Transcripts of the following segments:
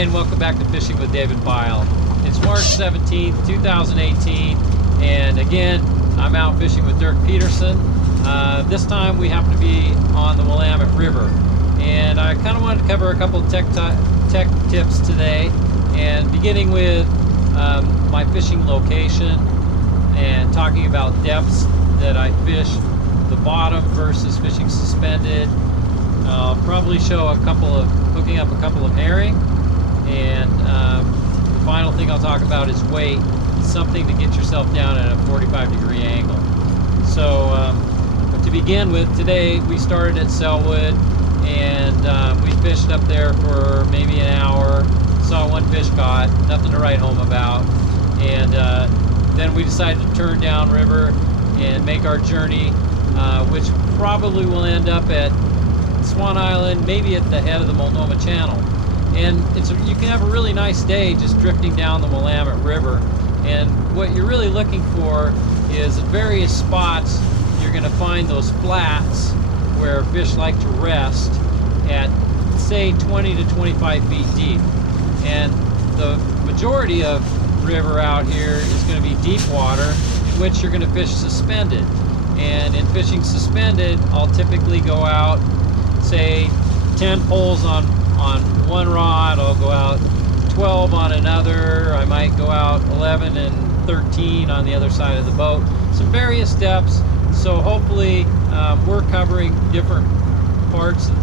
Hi, and welcome back to Fishing with David Pyle. It's March 17th, 2018, and again, I'm out fishing with Dirk Peterson. This time we happen to be on the Willamette River, and I kind of wanted to cover a couple of tech tips today, and beginning with my fishing location and talking about depths that I fish, the bottom versus fishing suspended. I'll probably show hooking up a couple of herring, and the final thing I'll talk about is weight, something to get yourself down at a 45-degree angle. So to begin with, today we started at Selwood, and we fished up there for maybe an hour, saw one fish caught, nothing to write home about, and then we decided to turn downriver and make our journey, which probably will end up at Swan Island, maybe at the head of the Multnomah Channel. And you can have a really nice day just drifting down the Willamette River, and what you're really looking for is at various spots you're going to find those flats where fish like to rest at, say, 20 to 25 feet deep. And the majority of river out here is going to be deep water, in which you're going to fish suspended. And in fishing suspended, I'll typically go out, say, 10 poles on one rod, I'll go out 12 on another, I might go out 11 and 13 on the other side of the boat. Some various depths, so hopefully we're covering different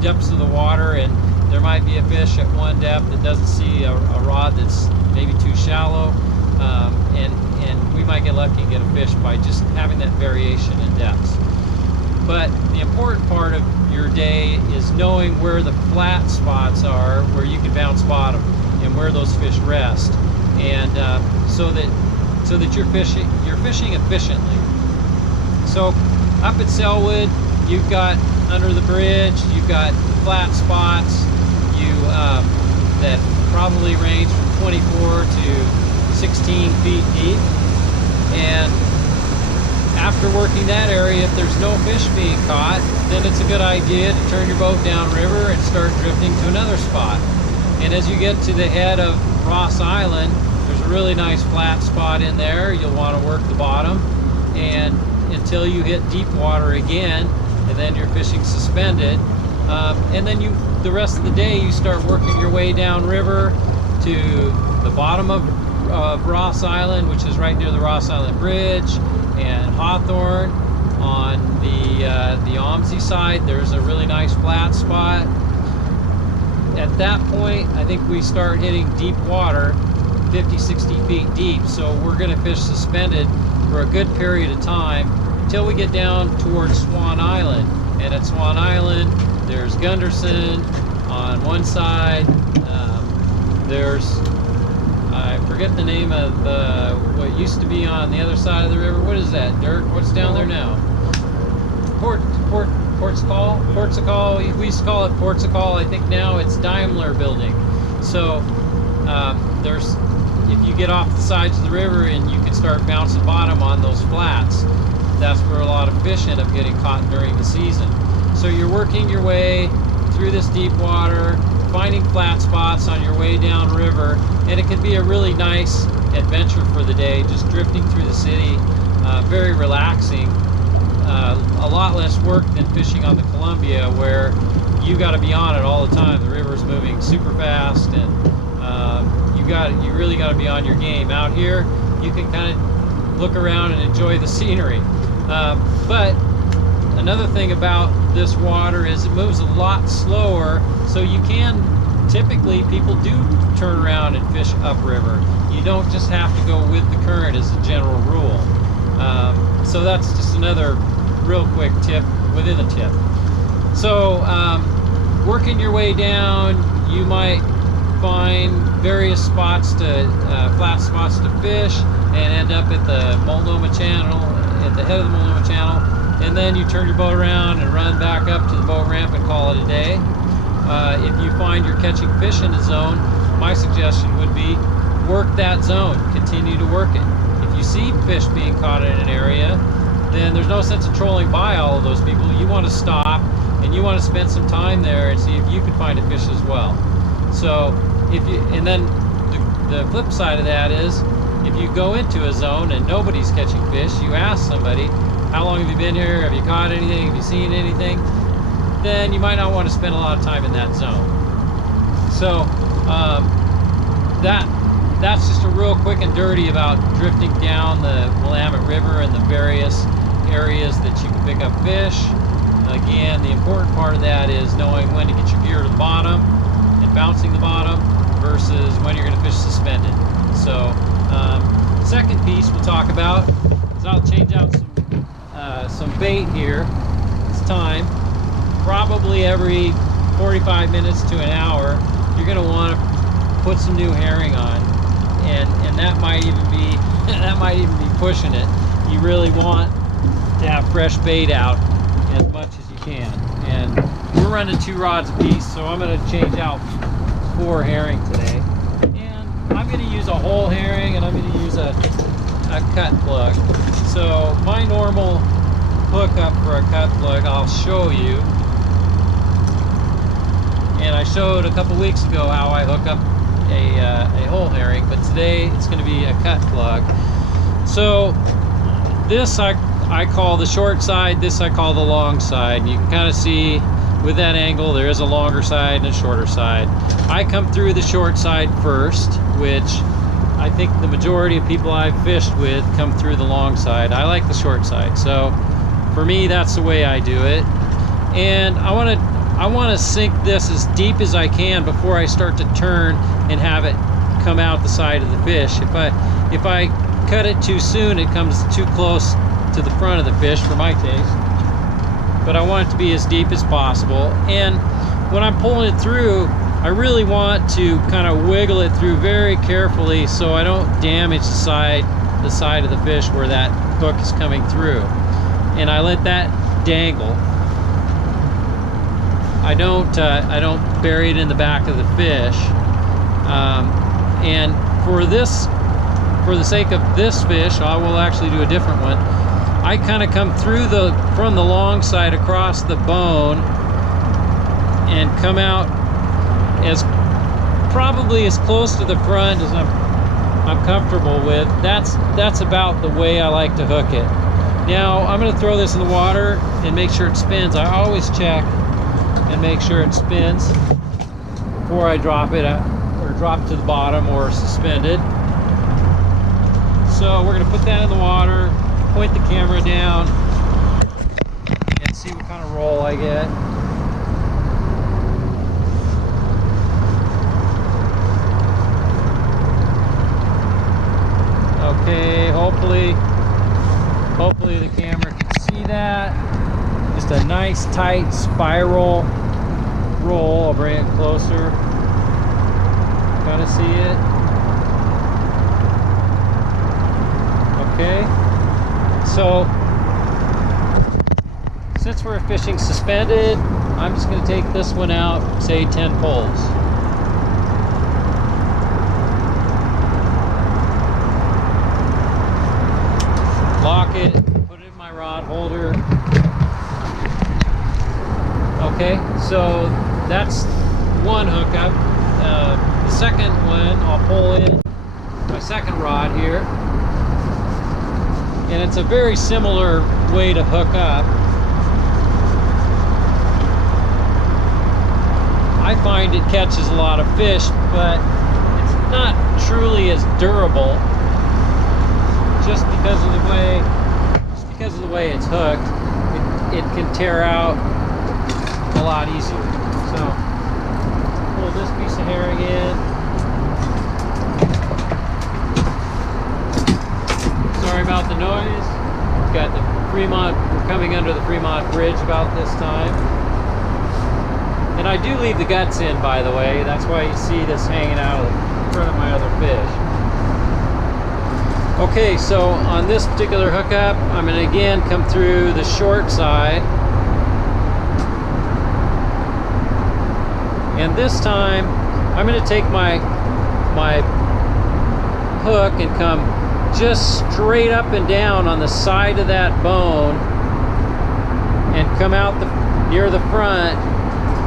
depths of the water, and there might be a fish at one depth that doesn't see a rod that's maybe too shallow, and we might get lucky and get a fish by just having that variation in depths. But the important part of your day is knowing where the flat spots are, where you can bounce bottom, and where those fish rest, and so that you're fishing efficiently. So up at Selwood, you've got under the bridge, you've got flat spots that probably range from 24 to 16 feet deep, and after working that area, if there's no fish being caught, then it's a good idea to turn your boat downriver and start drifting to another spot. And as you get to the head of Ross Island, there's a really nice flat spot in there. You'll want to work the bottom, and until you hit deep water again, and then you're fishing suspended. And then the rest of the day, you start working your way downriver to the bottom of Ross Island, which is right near the Ross Island Bridge, and Hawthorne. On the Omsey side, there's a really nice flat spot. At that point, I think we start hitting deep water, 50, 60 feet deep, so we're going to fish suspended for a good period of time until we get down towards Swan Island. And at Swan Island, there's Gunderson on one side, there's, I forget the name of what used to be on the other side of the river. What is that, Dirk? What's down there now? Portsacall. We used to call it Portsacall. I think now it's Daimler Building. So if you get off the sides of the river and you can start bouncing bottom on those flats, that's where a lot of fish end up getting caught during the season. So you're working your way through this deep water, finding flat spots on your way downriver, and it can be a really nice adventure for the day, just drifting through the city, very relaxing. A lot less work than fishing on the Columbia, where you got to be on it all the time. The river's moving super fast, and you really got to be on your game. Out here, you can kind of look around and enjoy the scenery. But another thing about this water is it moves a lot slower, so you can, typically people do turn around and fish upriver. You don't just have to go with the current as a general rule. So that's just another real quick tip within a tip. So working your way down, you might find various spots flat spots to fish, and end up at the Multnomah Channel, at the head of the Multnomah Channel, and then you turn your boat around and run back up to the boat ramp and call it a day. If you find you're catching fish in a zone, my suggestion would be work that zone, continue to work it. If you see fish being caught in an area, then there's no sense of trolling by all of those people. You want to stop and you want to spend some time there and see if you can find a fish as well. So and then the flip side of that is, if you go into a zone and nobody's catching fish, you ask somebody, how long have you been here? Have you caught anything? Have you seen anything? Then you might not want to spend a lot of time in that zone. So that's just a real quick and dirty about drifting down the Willamette River and the various areas that you can pick up fish. Again, the important part of that is knowing when to get your gear to the bottom and bouncing the bottom versus when you're going to fish suspended. So second piece we'll talk about is I'll change out some bait here. It's time. Probably every 45 minutes to an hour, you're going to want to put some new herring on, and that might even be pushing it. You really want to have fresh bait out as much as you can. And we're running 2 rods a piece, so I'm going to change out 4 herring today. And I'm going to use a whole herring, and I'm going to use a cut plug. So my normal hookup for a cut plug, I'll show you. And I showed a couple weeks ago how I hook up a whole herring, but today it's going to be a cut plug. So this I call the short side, this I call the long side. You can kind of see with that angle there is a longer side and a shorter side. I come through the short side first, which I think the majority of people I've fished with come through the long side. I like the short side, so for me that's the way I do it. And I want to sink this as deep as I can before I start to turn and have it come out the side of the fish. If I cut it too soon, it comes too close to the front of the fish for my taste. But I want it to be as deep as possible. And when I'm pulling it through, I really want to kind of wiggle it through very carefully so I don't damage the side of the fish where that hook is coming through. And I let that dangle. I don't bury it in the back of the fish. And for the sake of this fish, I will actually do a different one. I kind of come through from the long side across the bone and come out as probably as close to the front as I'm comfortable with. That's about the way I like to hook it. Now I'm going to throw this in the water and make sure it spins. I always check and make sure it spins before I drop it or drop it to the bottom or suspend it. So we're going to put that in the water, point the camera down, and see what kind of roll I get. Okay, hopefully the camera can see that. Just a nice tight spiral roll. I'll bring it closer. Kind of see it. Okay. So since we're fishing suspended, I'm just going to take this one out, say 10 pulls. Lock it, put it in my rod holder. Okay, so that's one hookup. The second one, I'll pull in my second rod here. And it's a very similar way to hook up. I find it catches a lot of fish, but it's not truly as durable just because of the way it's hooked. It can tear out a lot easier. So pull this piece of herring in. Sorry about the noise. We've got the Fremont, we're coming under the Fremont Bridge about this time. And I do leave the guts in, by the way. That's why you see this hanging out in front of my other fish. Okay, so on this particular hookup, I'm going to again come through the short side. And this time, I'm going to take my hook and come just straight up and down on the side of that bone and come out near the front.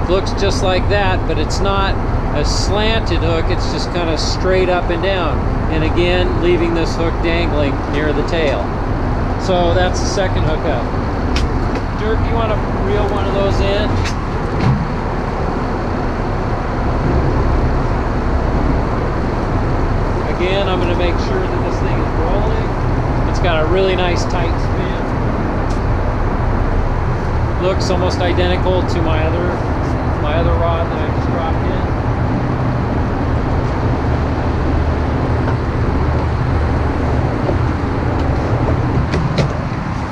Looks just like that, but it's not a slanted hook, it's just kind of straight up and down. And again, leaving this hook dangling near the tail. So that's the second hookup. Dirk, you want to reel one of those in? Again, I'm going to make sure that this thing is rolling. It's got a really nice tight spin. Looks almost identical to my other rod that I just dropped in.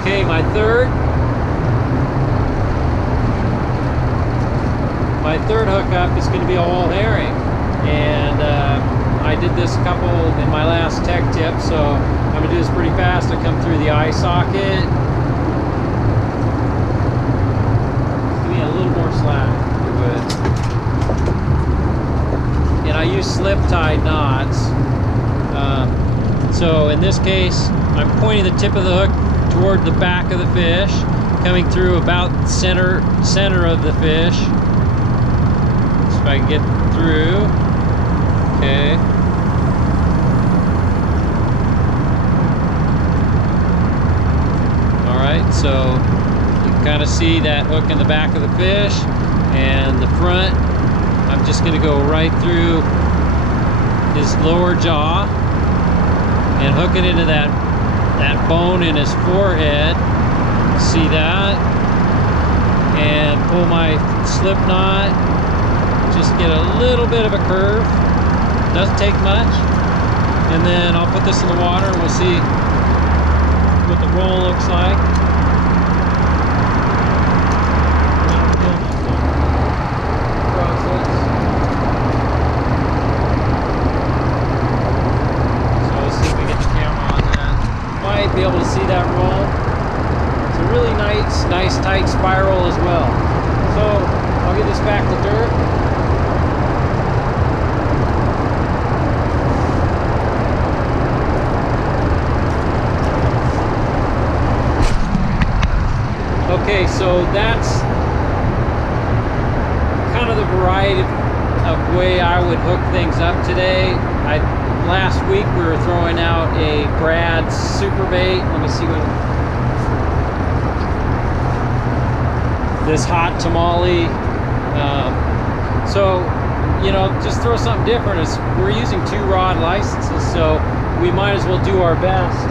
Okay, my third hookup is going to be a whole herring, and I did this couple in my last tech tip, so I'm going to do this pretty fast. I come through the eye socket. Give me a little more slack, if you would. And I use slip-tied knots. So in this case, I'm pointing the tip of the hook toward the back of the fish, coming through about center of the fish. So if I can get through. Okay. Alright, so you can kind of see that hook in the back of the fish, and the front, I'm just going to go right through his lower jaw and hook it into that bone in his forehead. See that? And pull my slip knot. Just get a little bit of a curve. Doesn't take much. And then I'll put this in the water and we'll see what the roll looks like. So let's see if we get the camera on that. Might be able to see that roll. It's a really nice tight spiral as well. So I'll get this back to Dirk. Okay, so that's kind of the variety of way I would hook things up today. Last week we were throwing out a Brad super bait. Let me see what this hot tamale. So, you know, just throw something different. We're using 2 rod licenses, so we might as well do our best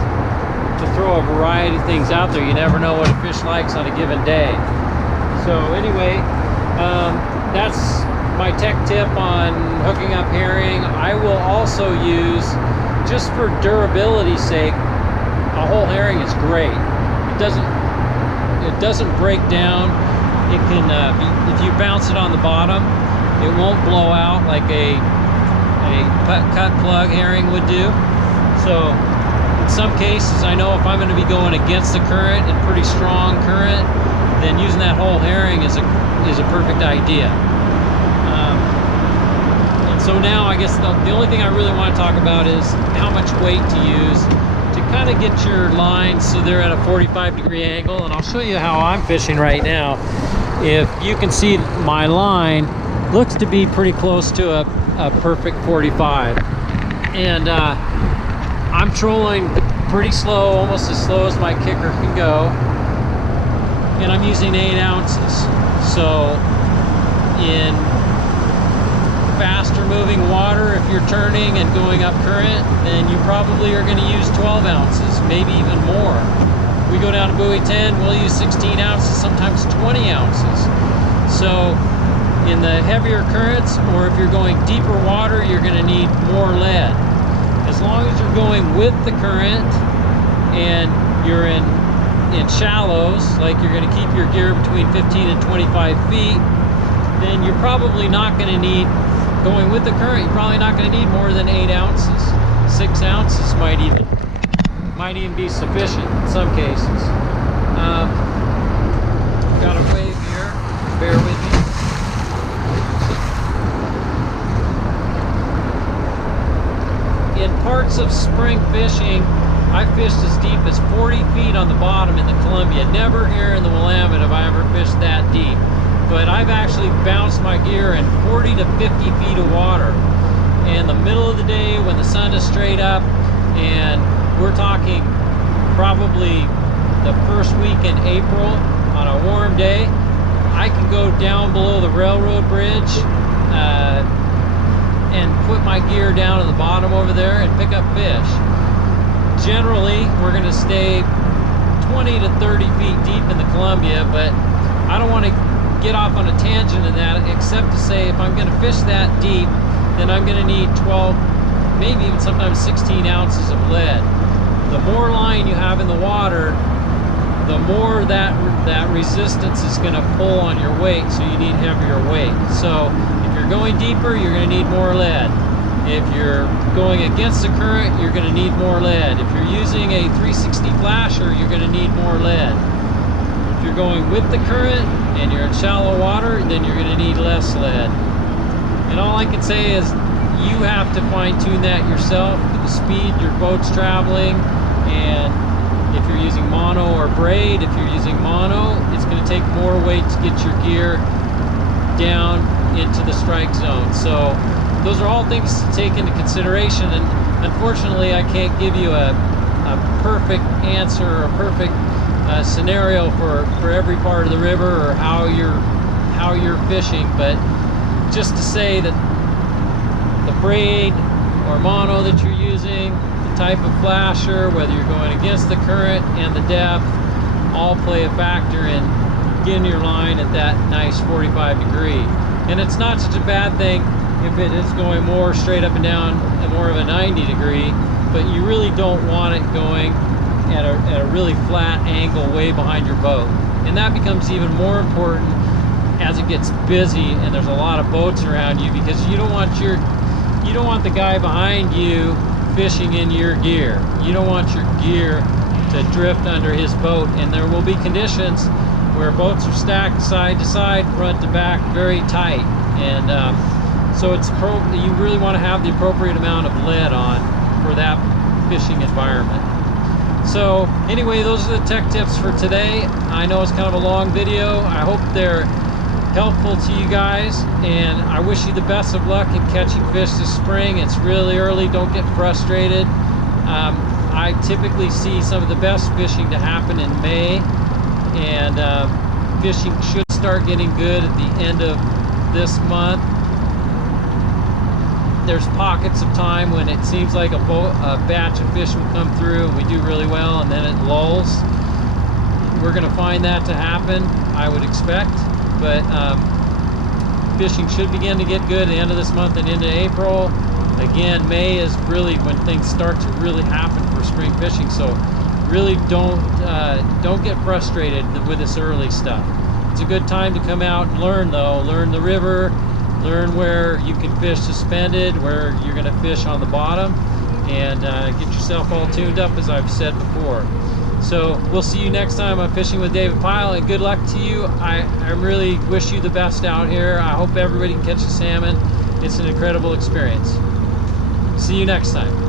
to throw a variety of things out there. You never know what a fish likes on a given day. So anyway, that's my tech tip on hooking up herring. I will also use, just for durability's sake, a whole herring is great. It doesn't break down. It can, if you bounce it on the bottom, it won't blow out like a cut plug herring would do. So in some cases, I know if I'm going to be going against the current and pretty strong current, then using that whole herring is a perfect idea. And so now I guess the only thing I really want to talk about is how much weight to use to kind of get your lines so they're at a 45-degree angle. And I'll show you how I'm fishing right now. If you can see, my line looks to be pretty close to a perfect 45. And I'm trolling pretty slow, almost as slow as my kicker can go. And I'm using 8 ounces. So in faster moving water, if you're turning and going up current, then you probably are going to use 12 ounces, maybe even more. We go down to buoy 10, we'll use 16 ounces, sometimes 20 ounces. So in the heavier currents, or if you're going deeper water, you're going to need more lead. As long as you're going with the current and you're in shallows, like you're going to keep your gear between 15 and 25 feet, then you're probably not going to need, going with the current, you're probably not going to need more than 8 ounces. 6 ounces might even be sufficient in some cases. Got a wave here, bear with me. In parts of spring fishing, I fished as deep as 40 feet on the bottom in the Columbia. Never here in the Willamette have I ever fished that deep. but I've actually bounced my gear in 40 to 50 feet of water in the middle of the day when the sun is straight up, and we're talking probably the first week in April on a warm day. I can go down below the railroad bridge and put my gear down at the bottom over there and pick up fish. Generally, we're going to stay 20 to 30 feet deep in the Columbia, but I don't want to get off on a tangent in that, except to say if I'm going to fish that deep, then I'm going to need 12, maybe even sometimes 16 ounces of lead. The more line you have in the water, the more that resistance is going to pull on your weight, so you need heavier weight. So if you're going deeper, you're going to need more lead. If you're going against the current, you're going to need more lead. If you're using a 360 flasher, you're going to need more lead. If you're going with the current and you're in shallow water, then you're going to need less lead. And all I can say is you have to fine-tune that yourself with the speed your boat's traveling. And if you're using mono or braid, if you're using mono, it's going to take more weight to get your gear down into the strike zone. So those are all things to take into consideration, and unfortunately I can't give you a perfect answer or a perfect scenario for every part of the river or how you're fishing, but just to say that the braid or mono that you're using, the type of flasher, whether you're going against the current and the depth, all play a factor in getting your line at that nice 45 degree. And it's not such a bad thing if it is going more straight up and down and more of a 90 degree, but you really don't want it going at a really flat angle way behind your boat. And that becomes even more important as it gets busy and there's a lot of boats around you, because you don't want the guy behind you fishing in your gear. You don't want your gear to drift under his boat, and there will be conditions where boats are stacked side to side, front to back, very tight, and so you really want to have the appropriate amount of lead on for that fishing environment. So anyway, those are the tech tips for today. I know it's kind of a long video. I hope they're helpful to you guys, and I wish you the best of luck in catching fish this spring. It's really early. Don't get frustrated. I typically see some of the best fishing to happen in May, and fishing should start getting good at the end of this month. There's pockets of time when it seems like a batch of fish will come through and we do really well, and then it lulls. We're going to find that to happen, I would expect, but fishing should begin to get good at the end of this month and into April. Again, May is really when things start to really happen for spring fishing, so really don't get frustrated with this early stuff. It's a good time to come out and learn, though. Learn the river, learn where you can fish suspended, where you're going to fish on the bottom, and get yourself all tuned up, as I've said before. So we'll see you next time on Fishing with David Pyle, and good luck to you. I really wish you the best out here. I hope everybody can catch a salmon. It's an incredible experience. See you next time.